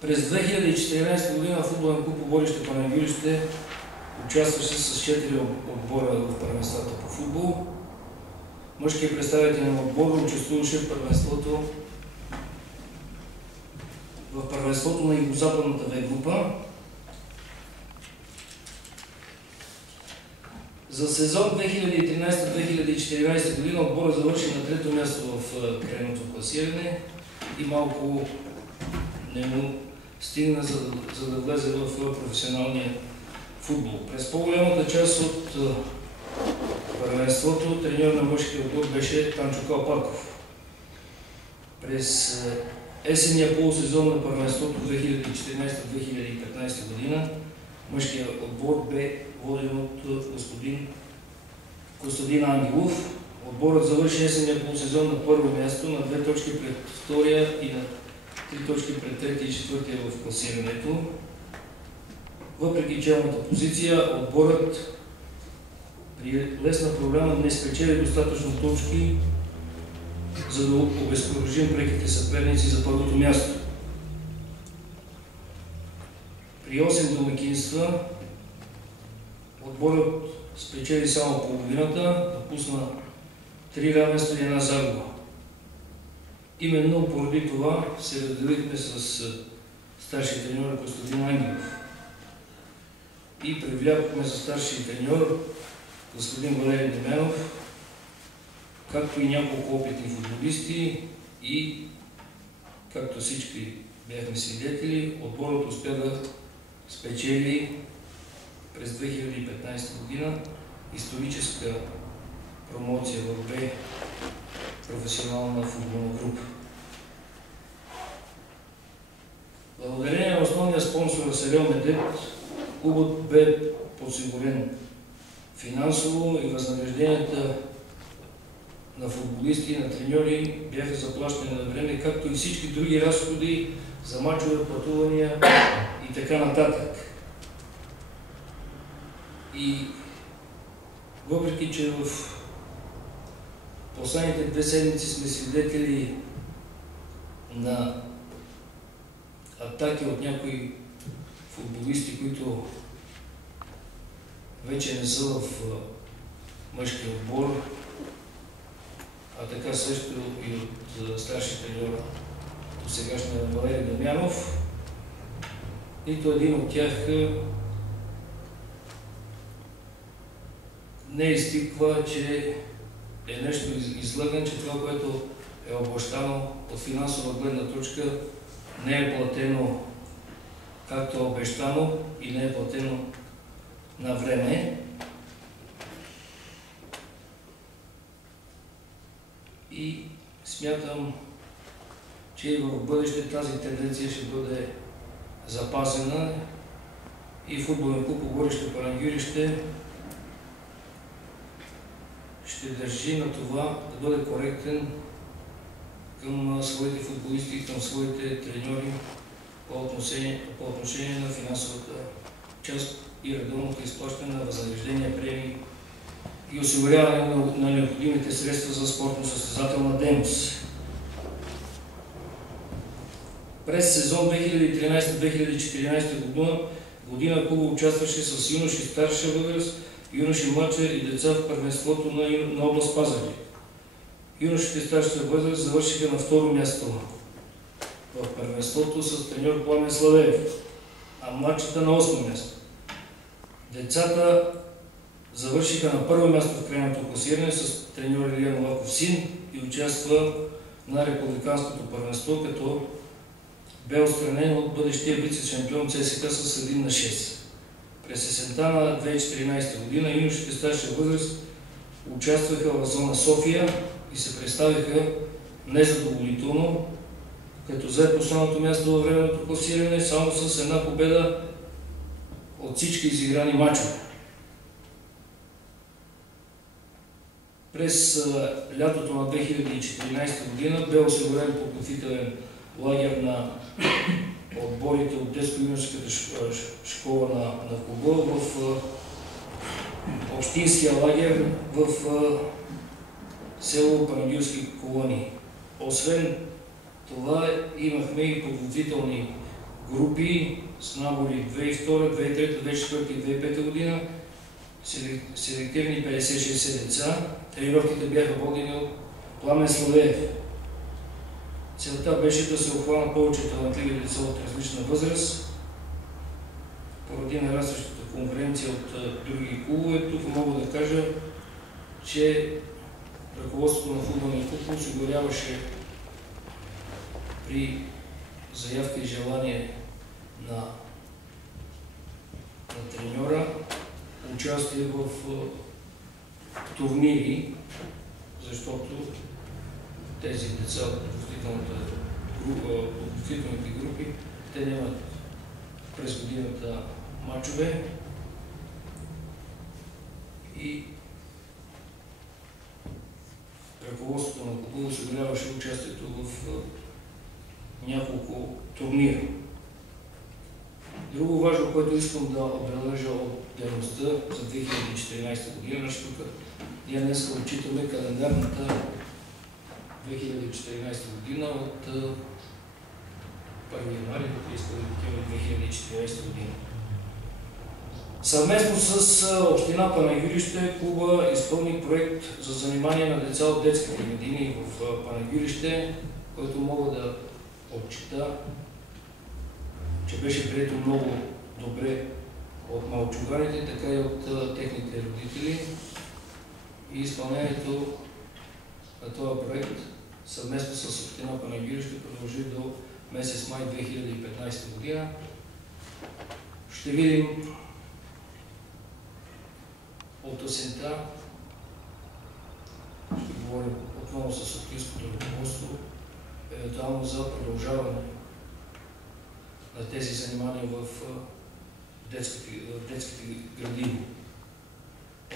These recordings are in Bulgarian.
През 2014 година футболен клуб Оборище Панагюрище участваше с 4 отбора в първенствата по футбол. Мъжкият представителен отбор участвуваше в първенството на Югозападната В група. За сезон 2013-2014 година отбора завърши на 3-то място в крайното класиране и малко не му стигна, за да влезе в професионалния футбол. През по-голямата част от първенството треньор на мъжкия отбор беше Танчо Калпаков. През есенния полусезон на първенството 2014-2015 година мъжкият отбор бе воден от господин Костадин Ангелов. Отборът завърши есенния полусезон на първо място, на 2 точки пред втория и на 3 точки пред третия и четвъртия в класирането. Въпреки челната позиция, отборът при лесна програма не спечели достатъчно точки, за да обезкуражим преките съперници за първото място. При 8 домакинства отборът спечели само половината, допусна 3 равенства и 1 загуба. Именно поради това се разделихме с старшия треньор Костадин Ангелов и привлякохме за старшия треньор господин Валерий Демянов, както и няколко опитни футболисти и, както всички бяхме свидетели, отборът успя да спечели през 2015 година историческа промоция в Б професионална футболна група. Благодарение на основния спонсор Сериал Медет, клубът бе подсигурен финансово и възнагражденията на футболисти и на треньори бяха заплащани на време, както и всички други разходи за мачове, пътувания и така нататък. И въпреки, че в последните 2 седмици сме свидетели на атаки от някои футболисти, които вече не са в мъжкия отбор, а така също и от старши треньор до сегашния Валерий Демянов, нито един от тях не изтиква, че е нещо излъган, че това, което е обещано от финансова гледна точка, не е платено както е обещано и не е платено на време. И смятам, че и в бъдеще тази тенденция ще бъде запазена и футболен клуб Оборище Панагюрище ще държи на това да бъде коректен към своите футболисти и към своите треньори по отношение на финансовата част и редовното изплащане на възнаграждения, премии и осигуряване на необходимите средства за спортно-състезателна дейност. През сезон 2013-2014 година клубът участваше с юноши старша възраст, юноши младша и деца в първенството на област Пазарджик. Юношите старша възраст завършиха на 2-ро място в първенството с треньор Пламен Славеев, а младшата на 8-о място. Децата завършиха на 1-во място в крайното класиране с треньор Илия Новаков син и участва на републиканското първенство, като бе отстранен от бъдещия вице-шампион ЦСКА с 1-6. През есента на 2014 година юношите старша възраст участваха в зона София и се представиха незадоволително, като взе последното място във временното класиране само с 1 победа от всички изиграни мачове. През лятото на 2014 година бе осигурен подготвителен лагер на отборите от детско-юношеската школа на клуба в общинския лагер в село Панагюрски колонии. Освен това имахме и подготвителни групи с набори 2002, 2003, 2004 и 2005 година, селектирани 50-60 деца. Тренировките бяха водени от Пламен Славеев. Целта беше да се обхванат повече талантливи деца от различна възраст. Поради нарастващата конкуренция от други клубове, тук мога да кажа, че ръководството на футболния клуб осигуряваше при заявка и желание на треньора участие в турнири, защото тези деца от подготвителните групи, те нямат през годината мачове и ръководството на клуба осигуряваше участието в няколко турнира. Друго важно, което искам да отбележа от дейността за 2014 година, защото ние днес отчитаме календарната 2014 година от 1 януари до 30 декември 2014 година. Съвместно с община Панагюрище клуба изпълни проект за занимание на деца от детските градини в Панагюрище, който мога да отчита, че беше прието много добре от малчуганите, така и от техните родители. И изпълнението на този проект съвместно с община Панагюрище продължи до месец май 2015 година. Ще видим от есента, ще говорим отново с общинското ръководство, евентуално за продължаване на тези занимания в детските градини.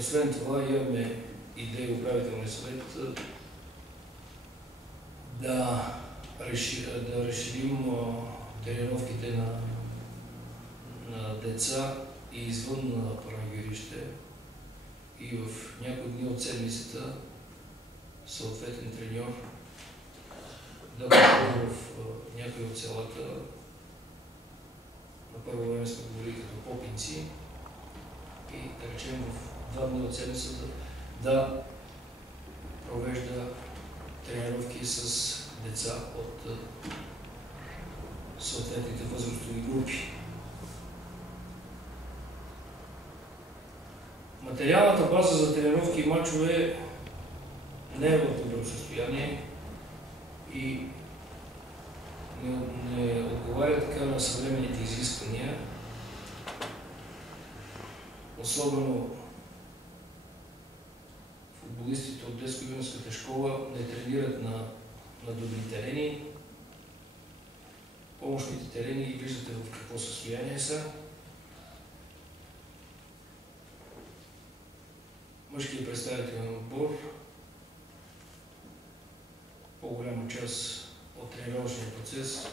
Освен това имаме идея управителния съвет да разширим тренировките на деца и извън на Панагюрище и в някои дни от седмицата съответен треньор да бъде в някои от селата. На първо време сме говорили като Попинци и да речем в 2 дни от седмицата да провежда тренировки с деца от съответните възрастови групи. Материалната база за тренировки и мачове не е в добро състояние и не отговаря така на съвременните изисквания. Особено футболистите от детско-юношеската школа не тренират на добри терени. Помощните терени и виждате в какво състояние са. Мъжкият представителен отбор, по-голяма част от тренировъчния процес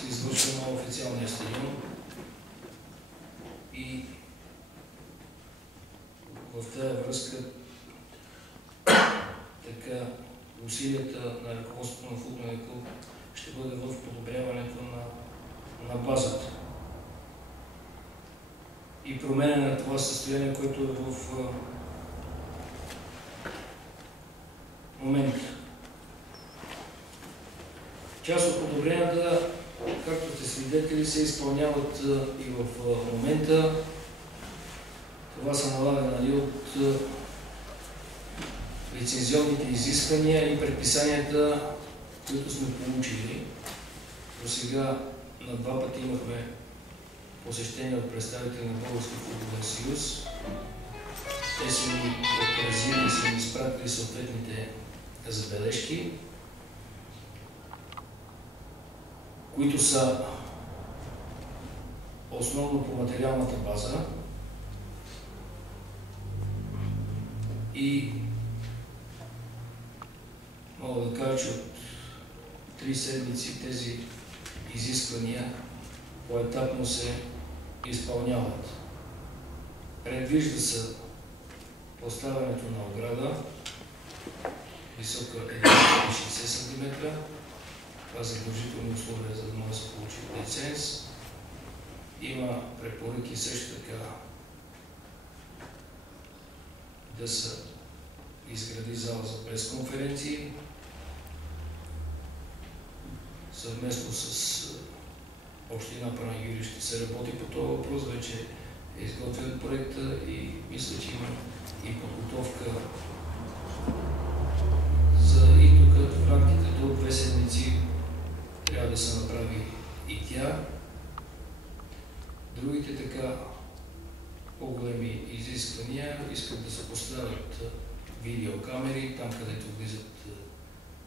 се извършва на официалния стадион и в тази връзка така усилията на ръководството на футболния клуб ще бъде в подобряването на базата и променяне на това състояние, което е в момента. Част от подобренията, както сте свидетели, се изпълняват и в момента. Това се налага от лицензионните изисквания и предписанията, които сме получили. До сега на 2 пъти имахме посещение от представители на Българския футболен съюз. Те са ни отразили и са ни изпратили съответните забележки, които са основно по материалната база и мога да кажа, че от 3 седмици тези изисквания поетапно се изпълняват. Предвижда се поставянето на ограда, висока 1,60 см. Това са задължителни условия, за да може да се получи лиценз. Има препоръки също така да се изгради зала за пресконференции. Съвместно с Община Панагюрище ще се работи по този въпрос. Вече е изготвен проекта и мисля, че има и подготовка за и тук в рамките до 2 седмици трябва да се направи и тя. Другите така по-големи изисквания искат да се поставят видеокамери там, където влизат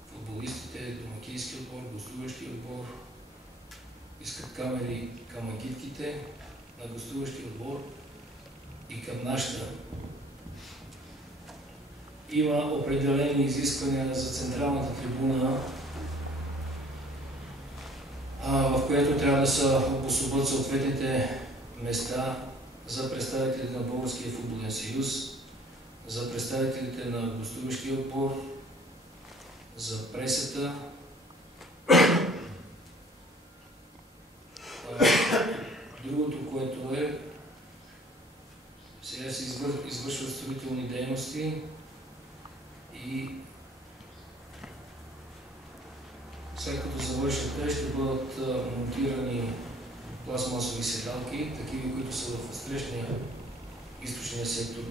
футболистите, домакински отбор, гостуващи отбор. Искат камери към агитките на гостуващия отбор и към нашата. Има определени изисквания за централната трибуна, в която трябва да се обособят съответните места за представителите на Българския футболен съюз, за представителите на гостуващия отбор, за пресата. Другото, което е, сега се извършват строителни дейности и след като завършат те, ще бъдат монтирани пластмасови седалки, такива, които са в срещния източния сектор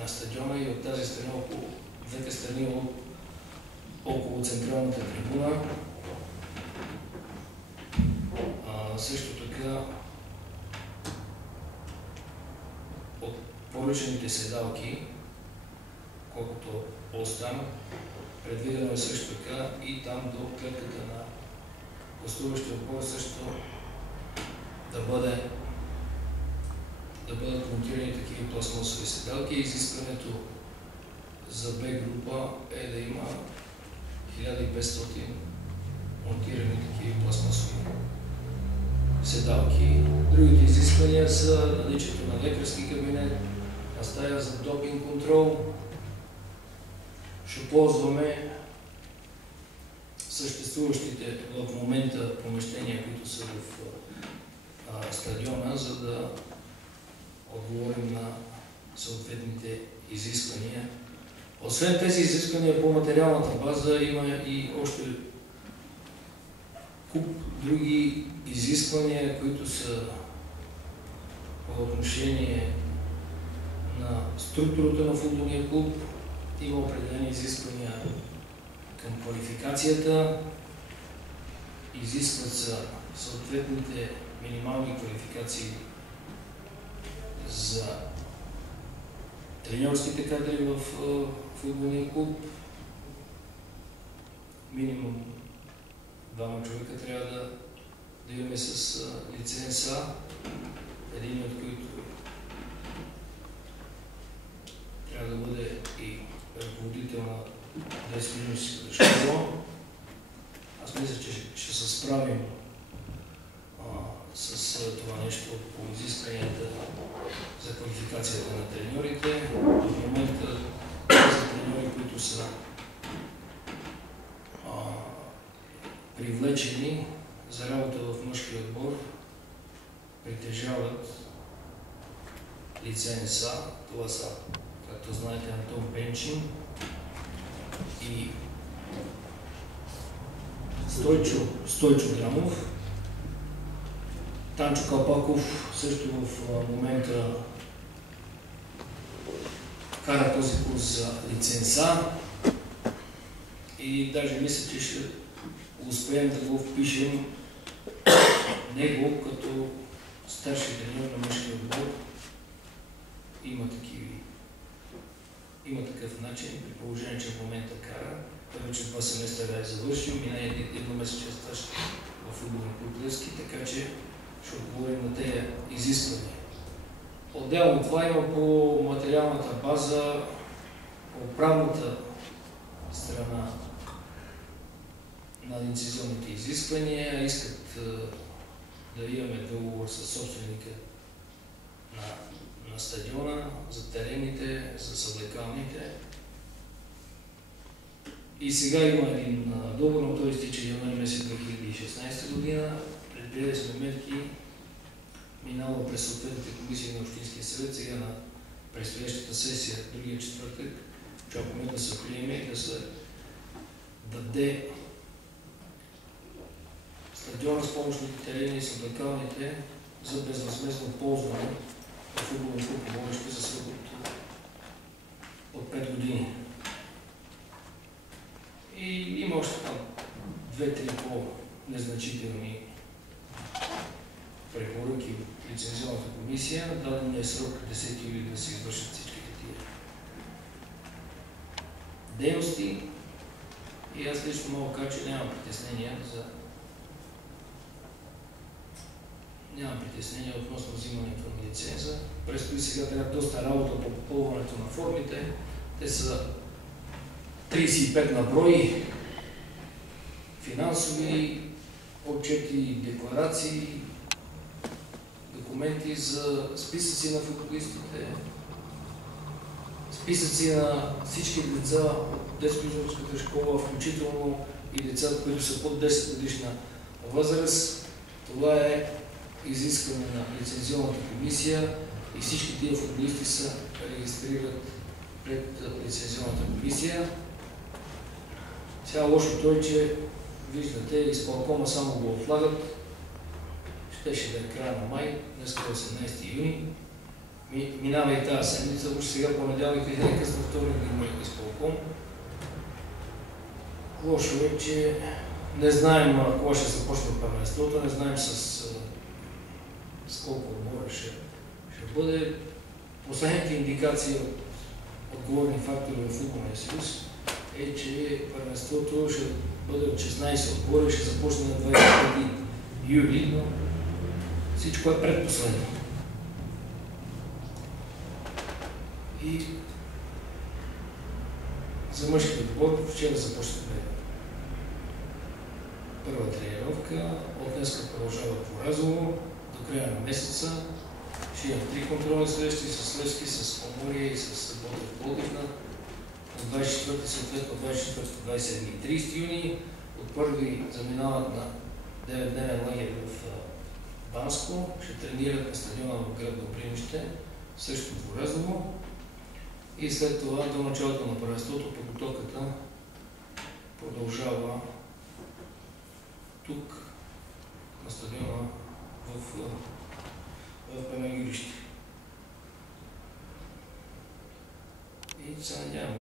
на стадиона и от тази страна, около двете страни около централната трибуна. Също така от поръчените седалки, колкото останат, предвидено е също така и там до клетката на гостуващия отбор също да бъдат монтирани такива пластмасови седалки. Изискването за Б група е да има 1500 монтирани такива пластмасови седалки. Другите изисквания са наличието на лекарски кабинет, на стая за допинг контрол. Ще ползваме съществуващите в момента помещения, които са в стадиона, за да отговорим на съответните изисквания. Освен тези изисквания по материалната база, има и още куп други изисквания, които са по отношение на структурата на футболния клуб. Има определени изисквания към квалификацията, изискват се съответните минимални квалификации за треньорските кадри в футболния клуб. Минимум 2 човека трябва да имаме с лиценз А, един от които трябва да бъде и ръководител на 10-минутската школа. Аз мисля, че ще се справим с това нещо по изискванията за квалификацията на треньорите. В момента за треньори, които са привлечени за работа в мъжкия отбор, притежават лиценз А. Това са, както знаете, Антон Пенчин и Стойчо Драмов. Танчо Калпаков също в момента кара този курс за лиценз А и даже мисля, че ще успеем да го впишем него като старши треньор на мъжкия отбор. Има такъв начин, при положение, че в момента кара. Той вече 2 семестра е завършил, мина едномесечен стаж в футболен клуб Левски, така че ще отговорим на тези изисквания. Отделно това има по материалната база, по правната страна на лицензионните изисквания. Искат да имаме договор с собственика на стадиона, за терените, за съблекалните. И сега има един договор, но той изтича януари месец 2016 година. Предприели сме мерки минало през съответните комисии на Общинския съвет, сега на предстоящата сесия, другия четвъртък, очакваме да се приеме и да се даде стадиона с помощните терени и съблекалните за безвъзмездно ползване на футболен клуб Оборище за срок от 5 години. И има още там 2-3 по-незначителни препоръки от лицензионната комисия. Даден е срок 10 юли да се извършат всички тия дейности. И аз лично мога кажа, че нямам притеснения относно взимането на лиценза. Предстои сега трябва доста работа по попълването на формите. Те са 35 на брой, финансови отчети, декларации, документи за списъци на футболистите, списъци на всички деца от детско-юношеската школа, включително и деца, които са под 10 годишна възраст. Това е изискване на лицензионната комисия и всички тия футболисти се регистрират пред лицензионната комисия. Сега лошото е, че виждате, изпълкома само го отлагат. Щеше да е края на май, днес е 18 юни. Минава и тази седмица, още сега понеделник и ден късно вторник да има изпълком. Лошо е, че не знаем кога ще започне първенството, не знаем с колко отбора ще бъде. Последните индикации от отговорни фактори в Футболния съюз е, че първенството ще бъде от 16 отбора и ще започне на 25 юли, но всичко е предпоследно. И за мъжкия отбор вчера започнахме първа тренировка, от днеска продължава по Разово до края на месеца. Ще имам 3 контролни срещи с Левски, с Поморие и с Ботев Пловдив на 24, съответно 24, 27 и 30 юни. От първи заминават на 9-дневен лагер в Банско, ще тренират на стадиона в град Добринище, също в Разово. И след това до началото на първенството подготовката продължава тук на стадиона в Панагюрище. И се надявам